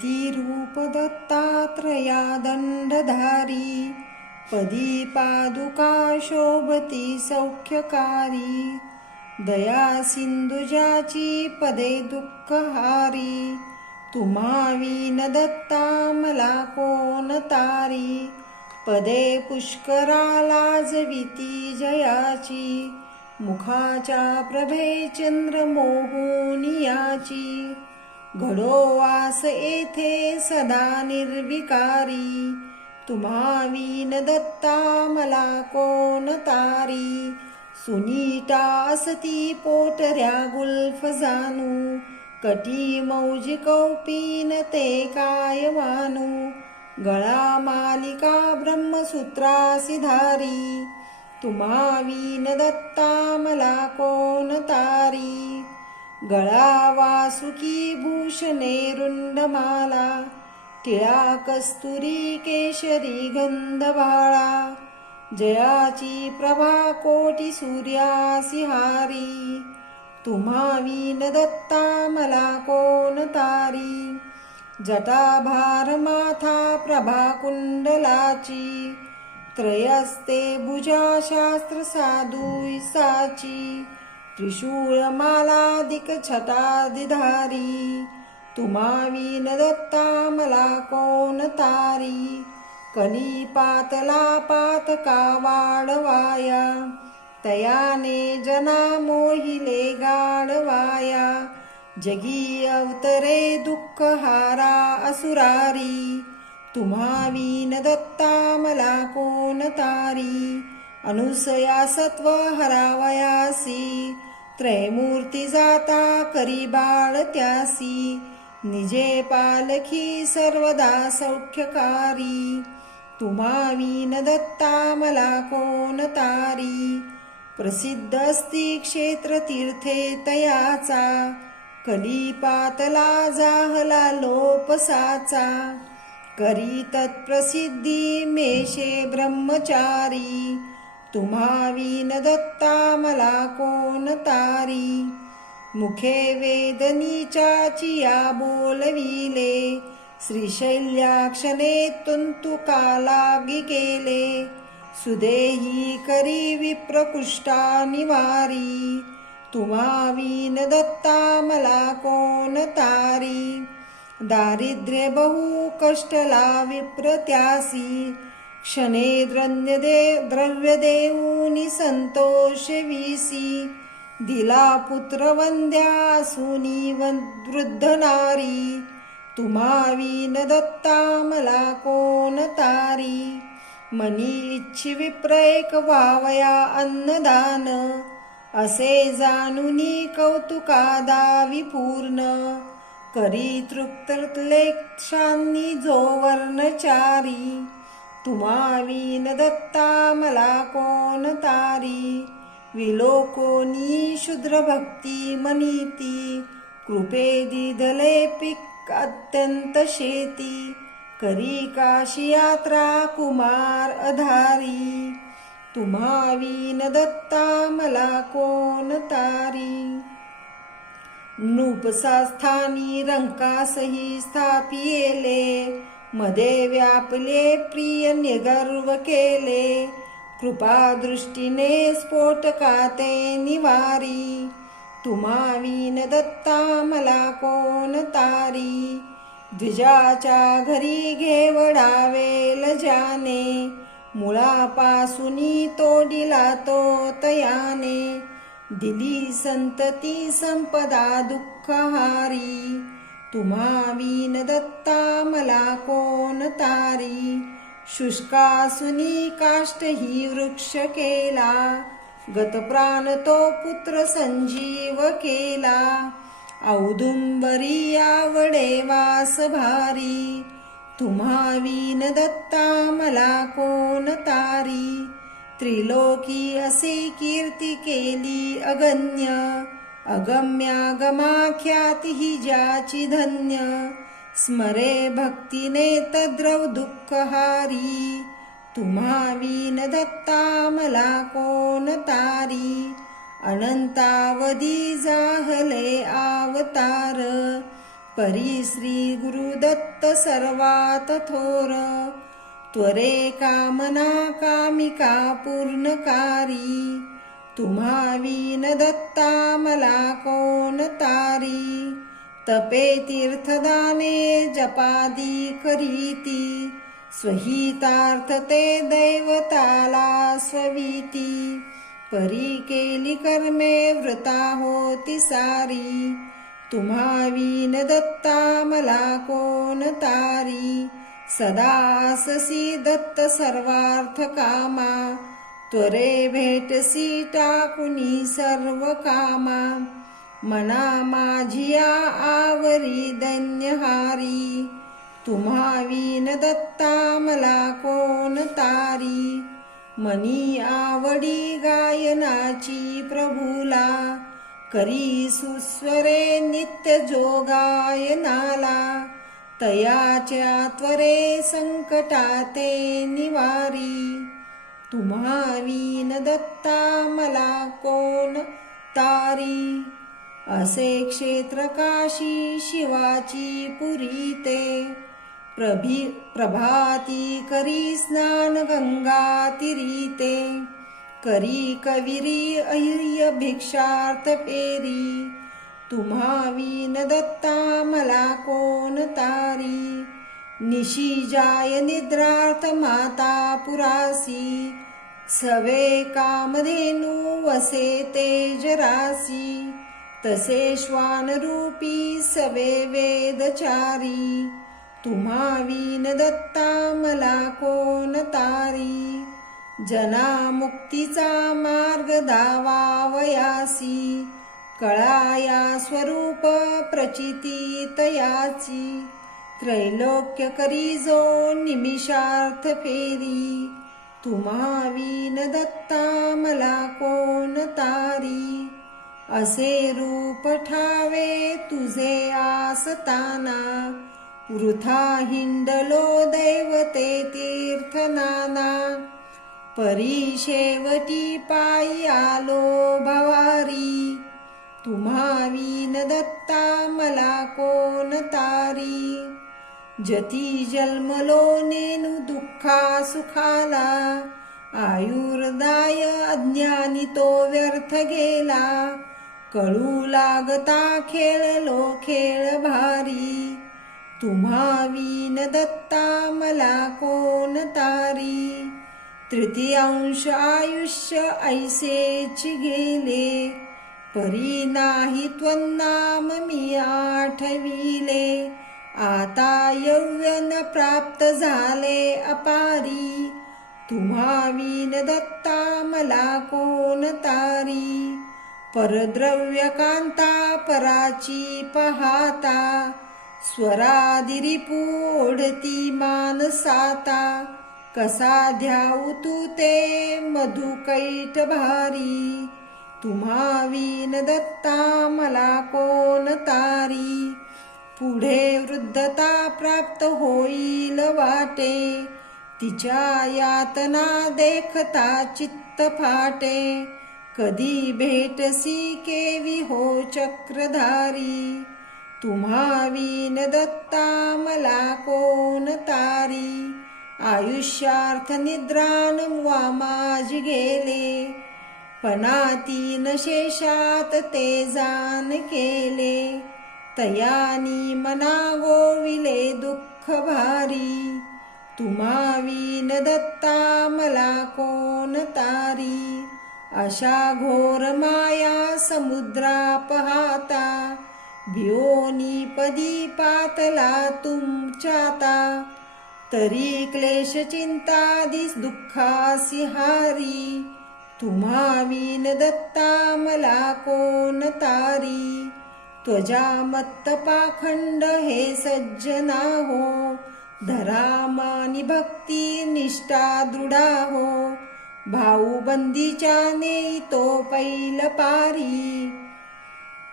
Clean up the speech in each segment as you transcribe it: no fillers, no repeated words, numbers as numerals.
मूर्तिरूप दत्तात्रया दंडधारी, पदी पादुका शोभती सौख्यकारी, दया सिंधुजाची पदे दुःखहारी, तुम्हावी न दत्ता मला कोण तारी, पदे पुष्कराला जविती जयाची, मुखाच्या प्रभे चंद्र मोहुनियाची, घडो वास येथे सदा निर्विकारी, तुम्हावी न दत्ता मला कोण तारी, सुनीता असती पोटऱ्या गुल्फ जाणू, कटी मौजी कौपीन ते काय वानू, गळा मालिका ब्रह्मसूत्रासी धारी, तुम्हावी न दत्ता मला कोण तारी, गळा वासुकी भूषणे रुंडमाला, टिळा कस्तुरी केशरी गंधबाळा, जयाची प्रभा कोटी सूर्यासी हारी, तुम्हावी न दत्ता मला कोण तारी, जटाभार माथा प्रभा कुंडलाची, त्रयस्ते भुजा शास्त्र साधुईसाची, त्रिशूळ मालादिक छटादिधारी, तुम्हावी न दत्ता मला कोण तारी, कली पातला पातका वाढवाया, तयाने जना मोहिले गाढवाया, जगी अवतरे दुःखहारा असुरारी, तुम्हावी न दत्ता मला कोण तारी, अनुसया सत्व हरावयासी, त्रयमूर्ती जाता करी बाळ त्यासी, निजे पालखी सर्वदा सौख्यकारी, तुम्हावी न दत्ता मला कोण तारी, प्रसिद्ध असती क्षेत्र तीर्थे तयाचा, कलिपातला जाहला लोपसाचा, करी तत्प्रसिद्धी मेषे ब्रह्मचारी, तुम्हावी न दत्ता मला कोण तारी, मुखे वेदनीचाचिया बोलविले, श्रीशैल्याक्षणे तुंतुका लागी केले, सुदेही करी विप्रकृष्टा निवारी, तुम्हावी न दत्ता मला कोण तारी, दारिद्र्य बहु कष्टला विप्रत्यासी, क्षणे द्रव्य देऊनी संतोष वीसी, दिला पुत्र वंद्या सुनी वृद्ध नारी, तुम्हावी न दत्ता मला कोण तारी, मनी इच्छी विप्रैक वावया अन्नदान, असे जाणुनी कौतुका दावी पूर्ण, करी तृप्तलेक्षांनी जो वर्णचारी, तुम्हावी न दत्ता मला कोण तारी, विलोकोनी शूद्र भक्ती मनीती, कृपे दिदले पीक अत्यंत शेती, करी काशी यात्रा कुमार अधारी, तुम्हावी न दत्ता मला कोण तारी, नृपसास्थानी रंकासही स्थापियेले, मध्ये व्यापले प्रिय निगर्व केले, कृपादृष्टीने स्फोटका ते निवारी, तुम्हावी न दत्ता मला कोण तारी, द्विजाच्या घरी घेवडावेल जाने, मुळापासूनी तोडिला तो तयाने, दिली संतती संपदा दुःखहारी, तुम्हावी न दत्ता मला कोण तारी, शुष्कासुनी काष्ट ही वृक्ष केला, गतप्राण तो पुत्र संजीव केला, औदुंबरी आवडे वास भारी, तुम्हावी न दत्ता मला कोण तारी, त्रिलोकी असे कीर्ती केली अगण्य, अगम्यागमाख्याती ही ज्याची धन्य, स्मरे भक्तीने तद्रव दुःखहारी, तुम्हावी न दत्ता मला कोण तारी, अनंतावधी जाहले अवतार, परी श्री गुरुदत्त सर्वात थोर, त्वरे कामना कामिका पूर्णकारी, तुम्हा विन दत्ता मला कोण तारी, तपे तीर्थदाने जपादी करीती, स्वहितार्थ ते दैवताला स्वविती, परी केली कर्मे वृता होती सारी, तुम्हा विन दत्ता मला कोण तारी, सदा अससी दत्त सर्वार्थ कामा, त्वरे भेटसी टाकुनी सर्व कामा, मना माझिया आवरी दैन्यहारी, तुम्हा विन दत्ता मला कोण तारी, मनी आवडी गायनाची प्रभूला, करी सुस्वरे नित्य जो गायनाला, तयाच्या त्वरे संकटाते निवारी, तुम्हा विन दत्ता मला कोण तारी, असे क्षेत्र काशी शिवाची पुरी ते, प्रभाती करी स्नान गंगा तीरीते, करी कविरी अहिर्य भिक्षार्थ पेरी, तुम्हा विन दत्ता मला कोण तारी, निशी जाय निद्रार्थ माता पुरासी, सवे कामधेनु वसे तेजरासी, तसे श्वानरूपी सवे वेदचारी, तुम्हा विन दत्ता मला कोण तारी, जना मुक्तीचा मार्ग दावावयासी, कळाया स्वरूप प्रचिती तयाची, त्रैलोक्य करी जो निमिषार्थ फेरी, तुम्हा विन दत्ता मला कोण तारी, असे रूप ठावे तुझे आसताना, वृथा हिंडलो दैवते तीर्थ नाना, परी शेवटी पायी आलो भवारी, तुम्हा विन दत्ता मला कोण तारी, जती जन्मलो नेनु दुःखा सुखाला, आयुर्दाय अज्ञानी तो व्यर्थ गेला, कळू लागता खेळलो खेळ भारी, तुम्हा विन दत्ता मला कोण तारी, तृतीयांश आयुष्य ऐसेच गेले, परी नाही त्वन्नाम मी आठविले, आता यौवन प्राप्त झाले अपारी, तुम्हा विन दत्ता मला कोण तारी, परद्रव्य कांता पराची पहाता, स्वरादिरिपू ओढती मानसाता, कसा ध्याऊ तू ते मधुकैट भारी, तुम्हा विन दत्ता मला कोण तारी, पुढे वृद्धता प्राप्त होईल वाटे, तिच्या यातना देखता चित्त फाटे, कधी भेटसी केवी हो चक्रधारी, तुम्हा विन दत्ता मला कोण तारी, आयुष्यार्थ निद्रान वामाज गेले, पनातीन शेषात ते जान केले, तयानी मना गोविले दुःख भारी, तुम्हा विन दत्ता मला कोण तारी, अशा घोर माया समुद्रा पहाता, भिओनी पदी पातला तुमच्याता, तरी क्लेश चिंतादी दुःखासी हारी, तुम्हा विन दत्ता मला कोण तारी, त्वजा मत्त पाखंड हे सज्जना हो, धरामानी भक्ती निष्ठा दृढा हो, भाऊबंदीच्या नेई तो पैल पारी,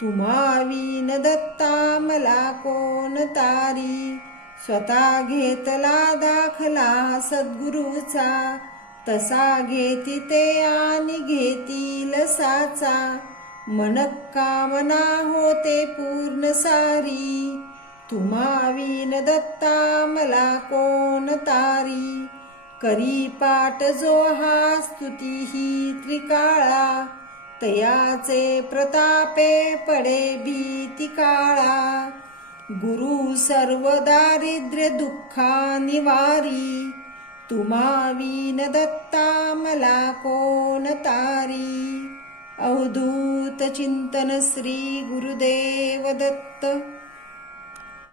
तुम्हा विन दत्ता मला कोण तारी, स्वतः घेतला दाखला सद्गुरूचा, तसा घेती ते आणि घेतील साचा, मनकामना होते पूर्ण सारी, तुम्हावीन दत्ता मला कोण तारी. करी पाठ जो हा स्तुती ही त्रिकाळा. तयाचे प्रतापे पडे भीती काळा. गुरु सर्व दारिद्र्य दुःखा निवारी. तुम्हावीन दत्ता मला कोण तारी. अवधूत चिंतन श्री गुरुदेव दत्त.